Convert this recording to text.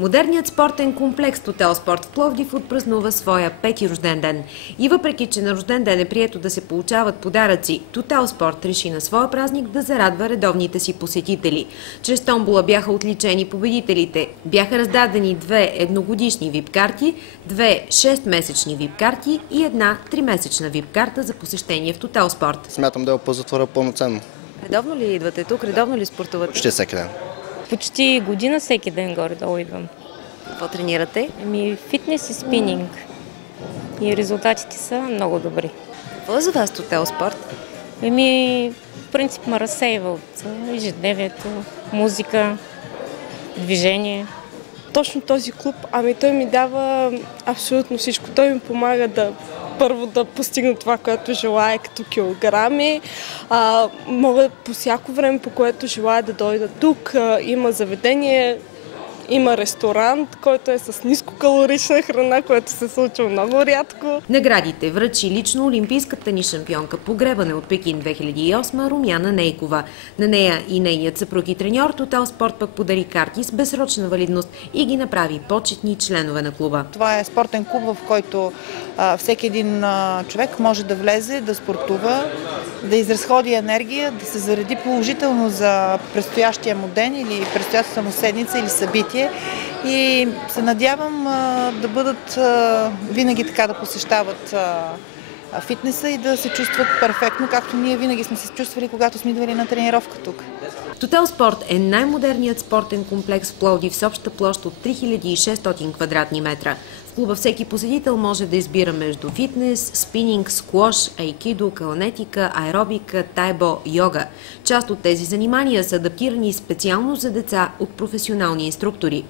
Модерният спортен комплекс Тотал Спорт в Пловдив отпразнува своя 5-ти рожден ден. И въпреки, че на рожден ден е прието да се получават подаръци, Тотал Спорт реши на своя празник да зарадва редовните си посетители. Чрез томбола бяха отличени победителите. Бяха раздадени 2 едногодишни вип-карти, 2 6-месечни вип-карти и една 3-месечна вип-карта за посещение в Тотал Спорт. Смятам да я оползотворя пълноценно. Редовно ли идвате тук? Редовно ли спортувате? Почти всеки ден. Почти година всеки ден горе-долу идвам. Какво тренирате? Фитнес и спининг. И резултатите са много добри. Какво е за вас Тотал Спорт? В принцип ме разсейва от ежедневието, музика, движение. Точно този клуб, той ми дава абсолютно всичко. Той ми помага първо да постигна това, което желая като килограми. Мога по всяко време, по което желая да дойда тук. Има заведение, има ресторант, който е с нискокалорична храна, което се случва много рядко. Наградите връчи лично олимпийската ни шампионка по гребане от Пекин 2008 Румяна Нейкова. На нея и нейният съпруг и треньор Тотал Спорт пък подари карти с безсрочна валидност и ги направи почетни членове на клуба. Това е спортен клуб, в който всеки един човек може да влезе, да спортува, да изразходи енергия, да се зареди положително за предстоящия му ден или предстоящата му седмица или събитие. И се надявам да бъдат винаги така да посещават фитнеса и да се чувстват перфектно, както ние винаги сме се чувствали, когато сме идвали на тренировка тук. Тотал Спорт е най-модерният спортен комплекс в Пловдив с обща площ от 3600 квадратни метра. В клуба всеки посетител може да избира между фитнес, спининг, сквош, айкидо, каланетика, аеробика, тайбо, йога. Част от тези занимания са адаптирани специално за деца от професионални инструктори.